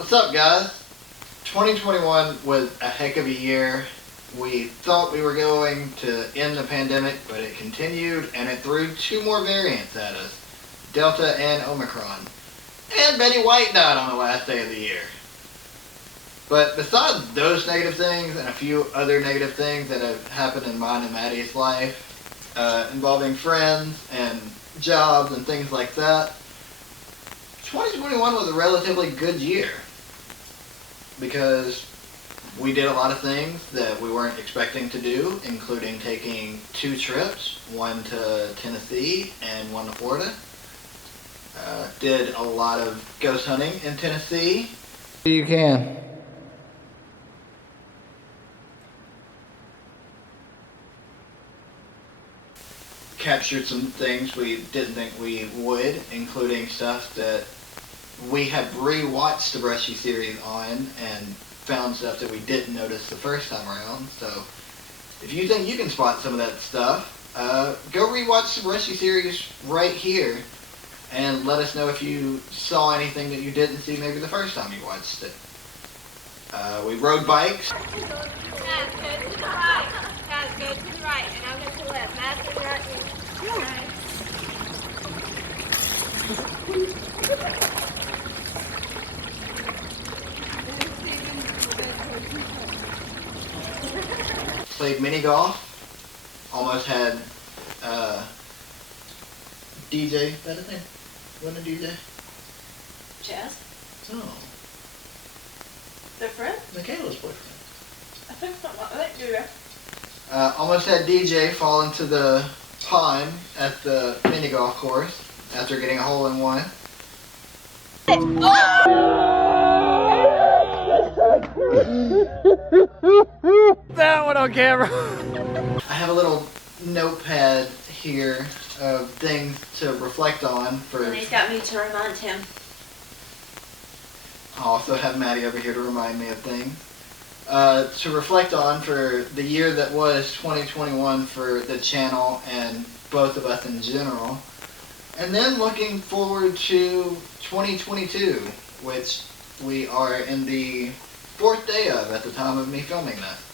What's up, guys? 2021 was a heck of a year. We thought we were going to end the pandemic, but it continued and it threw two more variants at us, Delta and Omicron. And Betty White died on the last day of the year. But besides those negative things and a few other negative things that have happened in mine and Maddie's life, involving friends and jobs and things like that, 2021 was a relatively good year because we did a lot of things that we weren't expecting to do, including taking 2 trips, one to Tennessee and one to Florida. Did a lot of ghost hunting in Tennessee. You can. Captured some things we didn't think we would, including stuff that we have re-watched the Brushy series on and found stuff that we didn't notice the first time around. So if you think you can spot some of that stuff, go re-watch the Brushy series right here and let us know if you saw anything that you didn't see maybe the first time you watched it. We rode bikes. Matt, go to the right. Matt, go to the right, and I'll go to the left. Matt, go to the right. Played mini golf. Almost had DJ. Is that his name? Wasn't a DJ? Jazz? No. Their friend? Michaela's boyfriend. I think something like that. Do that. Almost had DJ fall into the pond at the mini golf course after getting a hole in one. That one on camera. I have a little notepad here of things to reflect on for. And he's got me to remind him. I also have Maddie over here to remind me of things. To reflect on for the year that was 2021 for the channel and both of us in general. And then looking forward to 2022, which we are in the 4th day of at the time of me filming this.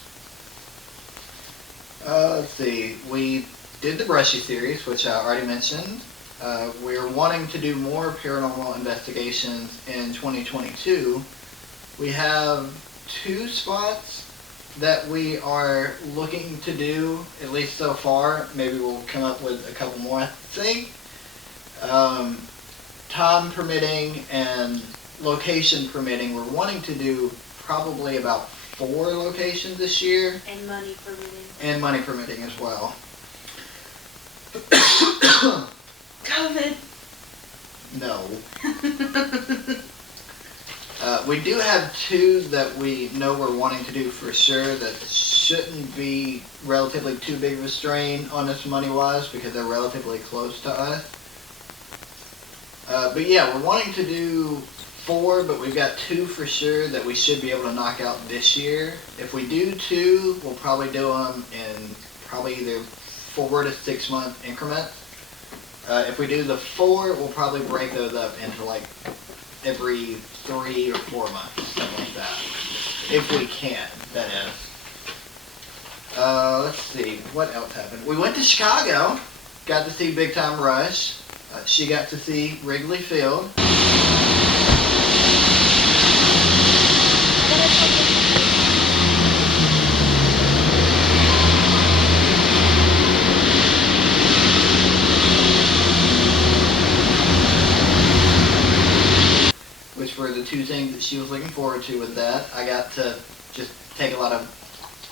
Let's see, we did the Brushy series, which I already mentioned. We're wanting to do more paranormal investigations in 2022. We have 2 spots that we are looking to do, at least so far. Maybe we'll come up with a couple more, I think. Time permitting and location permitting, we're wanting to do probably about 4 locations this year. And money permitting. And money permitting as well. COVID. No. We do have 2 that we know we're wanting to do for sure that shouldn't be relatively too big of a strain on us money-wise because they're relatively close to us. But yeah, we're wanting to do 4, but we've got 2 for sure that we should be able to knock out this year. If we do 2, we'll probably do them in probably either 4 to 6 month increments. If we do the 4, we'll probably break those up into like every 3 or 4 months, something like that. If we can, that is. Let's see, what else happened? We went to Chicago, got to see Big Time Rush. She got to see Wrigley Field. Which were the 2 things that she was looking forward to with that. I got to just take a lot of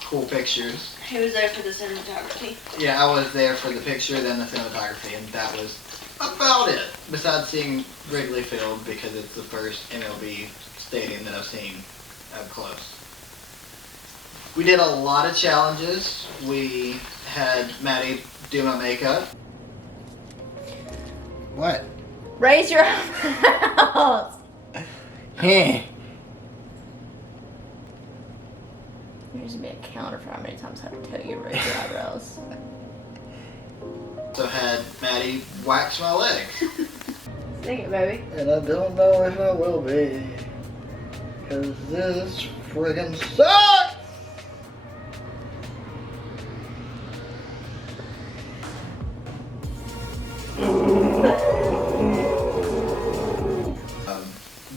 cool pictures. He was there for the cinematography. Yeah, I was there for the picture, then the cinematography, and that was about it. Besides seeing Wrigley Field, because it's the first MLB stadium that I've seen up close. We did a lot of challenges. We had Maddie do my makeup. What? Raise your eyebrows. Heh. There's gonna be a counter for how many times I have to tell you to raise your eyebrows. So had Maddie wax my legs. Sing it, baby. And I don't know if I will be. Cause this friggin' sucks!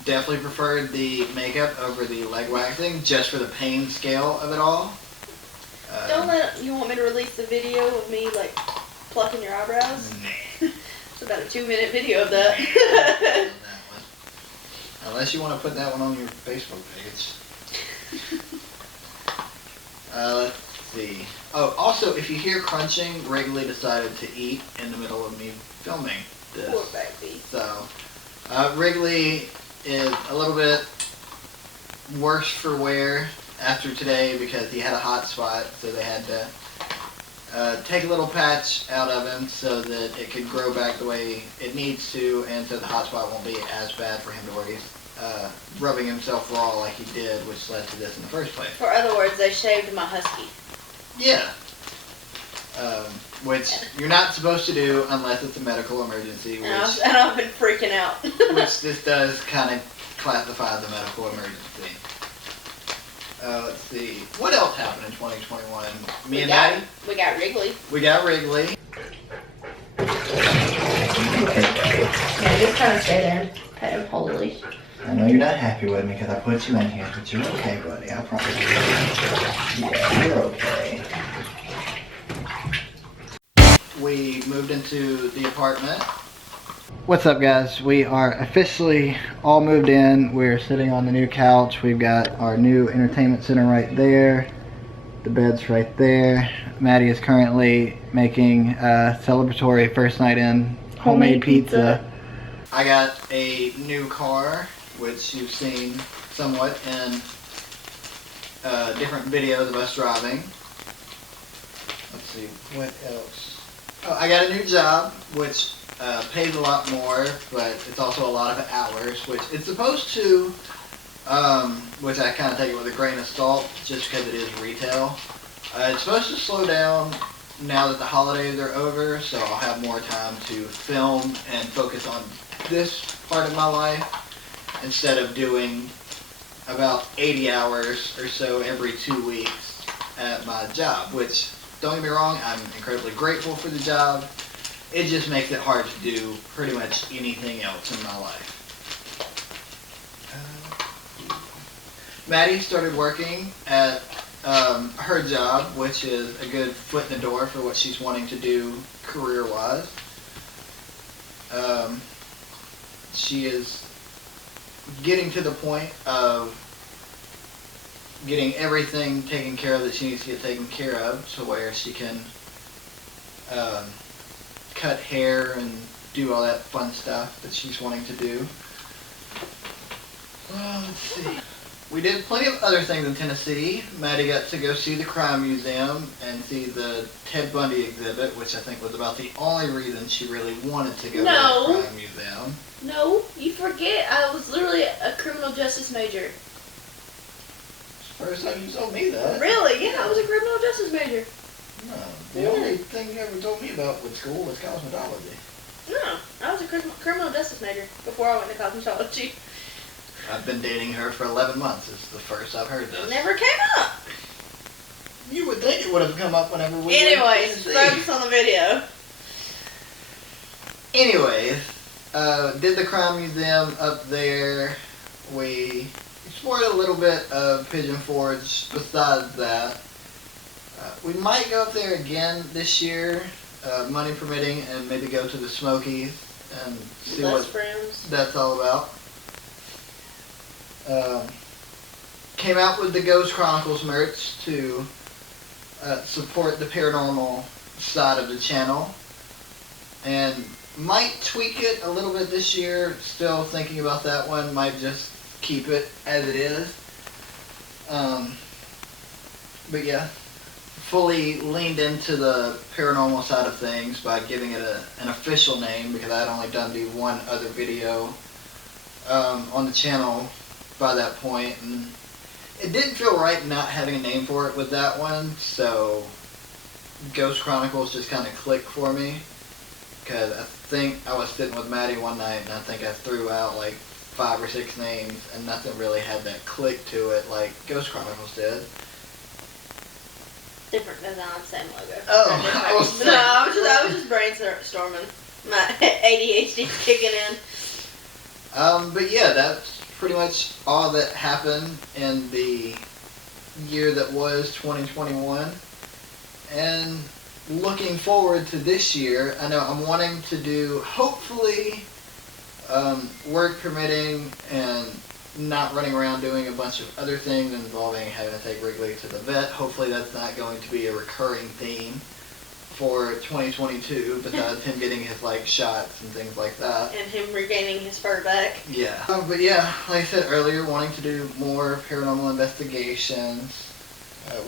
Definitely preferred the makeup over the leg waxing, just for the pain scale of it all. You want me to release the video of me like plucking your eyebrows? Nah. It's about a 2-minute video of that. Unless you want to put that one on your Facebook page. Let's see. Oh, also, if you hear crunching, Wrigley decided to eat in the middle of me filming this. Poor baby. So, Wrigley is a little bit worse for wear after today because he had a hot spot, so they had to take a little patch out of him so that it could grow back the way it needs to, and so the hot spot won't be as bad for him to where he's rubbing himself raw like he did, which led to this in the first place. For other words, they shaved my husky. Yeah. Which you're not supposed to do unless it's a medical emergency, And I've been freaking out. which this does kind of classify the medical emergency. Let's see. What else happened in 2021? Me and Maddie? We got Wrigley. We got Wrigley. Yeah, just kind of stay there. Pet him holy. I know you're not happy with me because I put you in here, but you're okay, buddy. I promise you. Yeah, you're okay. We moved into the apartment. What's up, guys? We are officially all moved in. We're sitting on the new couch. We've got our new entertainment center right there. The bed's right there. Maddie is currently making a celebratory first night in homemade pizza. I got a new car, which you've seen somewhat in different videos of us driving. Let's see, what else? Oh, I got a new job, which pays a lot more, but it's also a lot of hours, which it's supposed to, which I kind of take it with a grain of salt, just because it is retail. It's supposed to slow down now that the holidays are over, so I'll have more time to film and focus on this part of my life instead of doing about 80 hours or so every 2 weeks at my job, which, don't get me wrong, I'm incredibly grateful for the job. It just makes it hard to do pretty much anything else in my life. Maddie started working at her job, which is a good foot in the door for what she's wanting to do career-wise. She is getting to the point of getting everything taken care of that she needs to get taken care of, to where she can cut hair and do all that fun stuff that she's wanting to do. Let's see. We did plenty of other things in Tennessee. Maddie got to go see the Crime Museum and see the Ted Bundy exhibit, which I think was about the only reason she really wanted to go to the Crime Museum. No, you forget I was literally a criminal justice major. First time you told me that. Really? Yeah, I was a criminal justice major. No, the only thing you ever told me about with school was cosmetology. No, I was a criminal justice major before I went to cosmetology. I've been dating her for 11 months. This is the first I've heard this. It never came up. You would think it would have come up whenever we Anyways, focus on the video. Anyways, did the Crime Museum up there. We explored a little bit of Pigeon Forge besides that. We might go up there again this year, money permitting, and maybe go to the Smokies and see what that's all about. Came out with the Ghost Chronicles merch to support the paranormal side of the channel, and might tweak it a little bit this year. Still thinking about that one. Might just keep it as it is. But yeah, fully leaned into the paranormal side of things by giving it an official name, because I had only done the one other video on the channel by that point, and it didn't feel right not having a name for it with that one, so Ghost Chronicles just kind of clicked for me, because I think I was sitting with Maddie one night and I think I threw out like 5 or 6 names, and nothing really had that click to it like Ghost Chronicles did. Different design, same logo. Oh, Different. I was No, I was just brainstorming. My ADHD's kicking in. But yeah, that's pretty much all that happened in the year that was 2021. And looking forward to this year, I know I'm wanting to do, hopefully, work permitting and not running around doing a bunch of other things involving having to take Wrigley to the vet. Hopefully that's not going to be a recurring theme for 2022, besides him getting his shots and things like that. And him regaining his fur back. Yeah. But yeah, like I said earlier, wanting to do more paranormal investigations,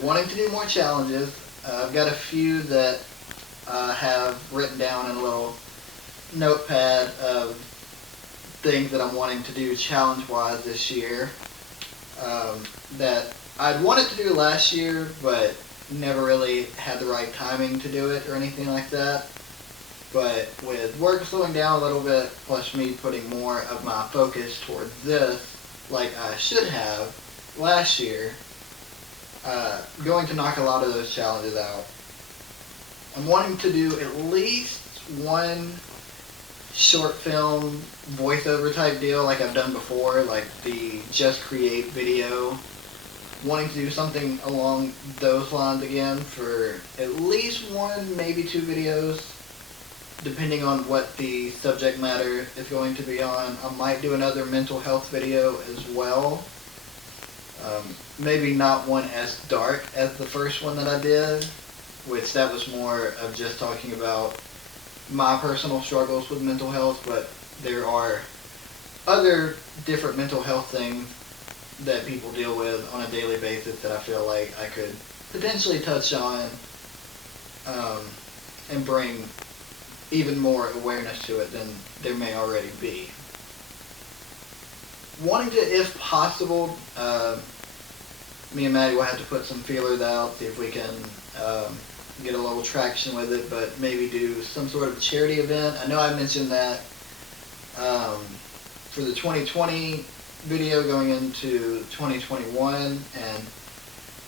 wanting to do more challenges. I've got a few that I have written down in a little notepad of things that I'm wanting to do challenge-wise this year, that I'd wanted to do last year, but never really had the right timing to do it or anything like that. But with work slowing down a little bit, plus me putting more of my focus towards this, like I should have last year, going to knock a lot of those challenges out. I'm wanting to do at least one short film voiceover type deal like I've done before, like the Just Create video. Wanting to do something along those lines again for at least 1, maybe 2 videos, depending on what the subject matter is going to be on. I might do another mental health video as well. Maybe not one as dark as the first one that I did, which that was more of just talking about my personal struggles with mental health, but there are other different mental health things that people deal with on a daily basis that I feel like I could potentially touch on, and bring even more awareness to it than there may already be. Wanting to, if possible, me and Maddie will have to put some feelers out, see if we can get a little traction with it, but maybe do some sort of charity event. I know I mentioned that for the 2020 video going into 2021, and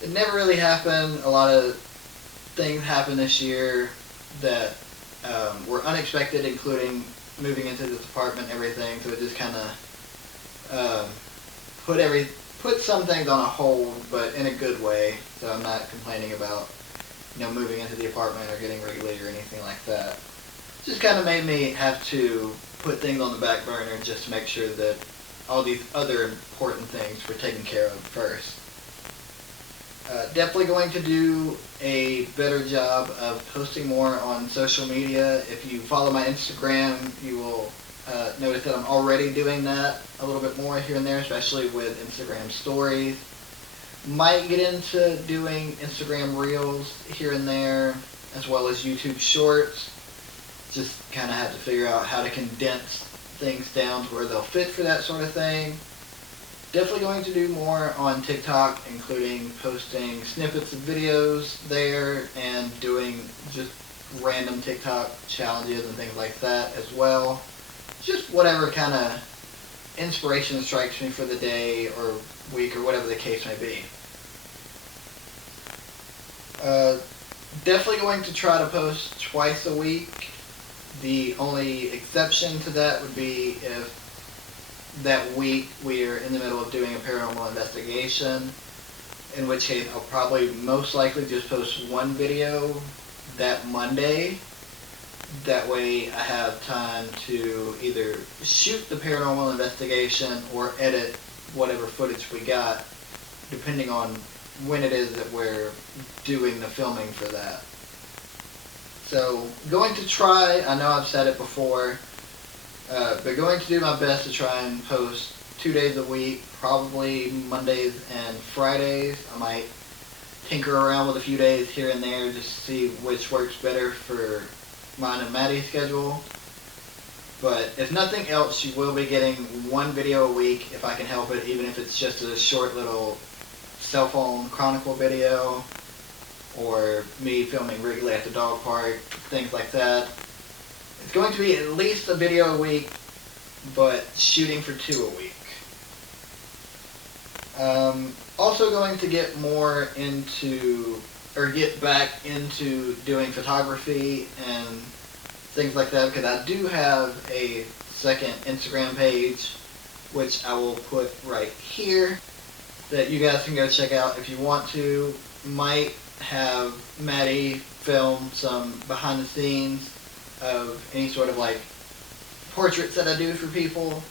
it never really happened. A lot of things happened this year that were unexpected, including moving into this apartment and everything, so it just kind of put some things on a hold, but in a good way. So I'm not complaining about moving into the apartment or getting Wrigley or anything like that. Just kind of made me have to put things on the back burner just to make sure that all these other important things were taken care of first. Definitely going to do a better job of posting more on social media. If you follow my Instagram, you will notice that I'm already doing that a little bit more here and there, especially with Instagram stories. Might get into doing Instagram reels here and there, as well as YouTube shorts. Just kind of have to figure out how to condense things down to where they'll fit for that sort of thing. Definitely going to do more on TikTok, including posting snippets of videos there and doing just random TikTok challenges and things like that as well. Just whatever kind of inspiration strikes me for the day or week or whatever the case may be. Definitely going to try to post twice a week. The only exception to that would be if that week we are in the middle of doing a paranormal investigation, in which case I'll probably most likely just post one video that Monday. That way I have time to either shoot the paranormal investigation or edit whatever footage we got, depending on when it is that we're doing the filming for that. So, going to try, I know I've said it before, but going to do my best to try and post 2 days a week, probably Mondays and Fridays. I might tinker around with a few days here and there just to see which works better for mine and Maddie's schedule. But if nothing else, you will be getting one video a week if I can help it, even if it's just a short little cell phone chronicle video, or me filming Wrigley at the dog park, things like that. It's going to be at least a video a week but shooting for 2 a week. Also going to get more into, or get back into doing photography and things like that, because I do have a second Instagram page, which I will put right here, that you guys can go check out if you want to. Might have Maddie film some behind the scenes of any sort of like portraits that I do for people.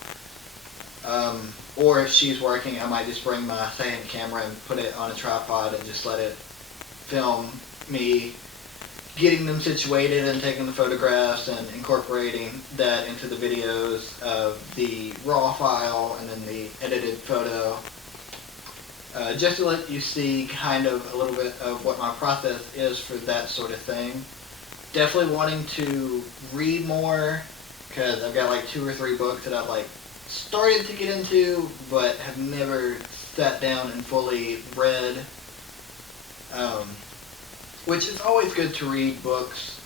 Or if she's working, I might just bring my second camera and put it on a tripod and just let it film me getting them situated and taking the photographs and incorporating that into the videos of the raw file and then the edited photo. Just to let you see kind of a little bit of what my process is for that sort of thing. Definitely wanting to read more, because I've got like 2 or 3 books that I've like started to get into, but have never sat down and fully read. Which is always good to read books.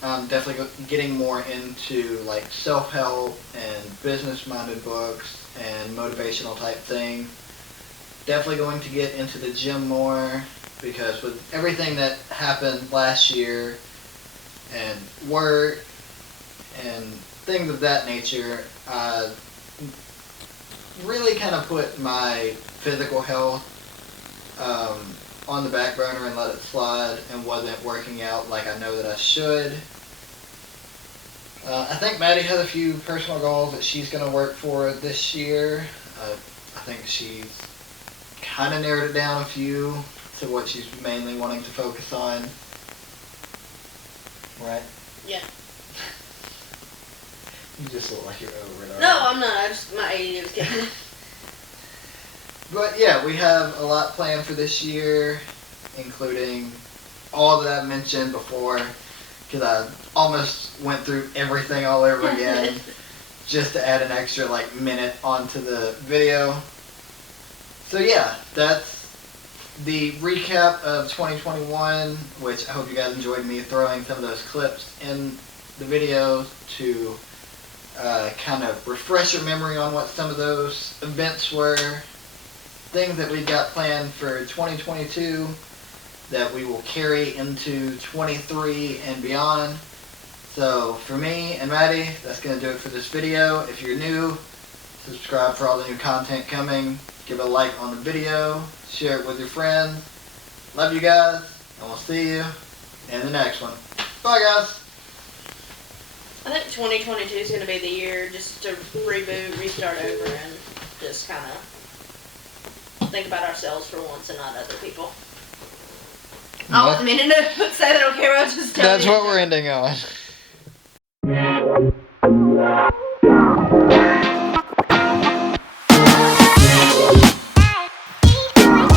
Definitely getting more into like self-help and business-minded books and motivational type things. Definitely going to get into the gym more, because with everything that happened last year and work and things of that nature, really kind of put my physical health on the back burner and let it slide, and wasn't working out like I know that I should. I think Maddie has a few personal goals that she's going to work for this year. I think she's kind of narrowed it down a few to what she's mainly wanting to focus on. Right? Yeah. You just look like you're over it already. No, I'm not. My ADD was kicking in. But yeah, we have a lot planned for this year, including all that I mentioned before, because I almost went through everything all over again just to add an extra like minute onto the video. So yeah, that's the recap of 2021, which I hope you guys enjoyed me throwing some of those clips in the video to kind of refresh your memory on what some of those events were. Things that we've got planned for 2022 that we will carry into 23 and beyond. So for me and Maddie, that's going to do it for this video. If you're new, subscribe for all the new content coming. Give it a like on the video. Share it with your friends. Love you guys, and we'll see you in the next one. Bye guys. I think 2022 is going to be the year just to reboot, restart over, and just kind of think about ourselves for once and not other people. I wasn't meaning to say that on camera. I was just telling you. That's what we're ending on.